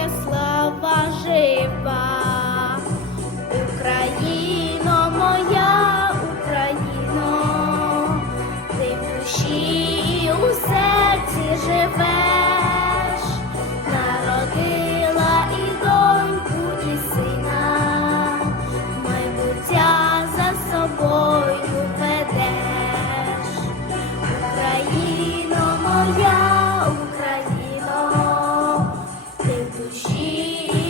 yes, love. see.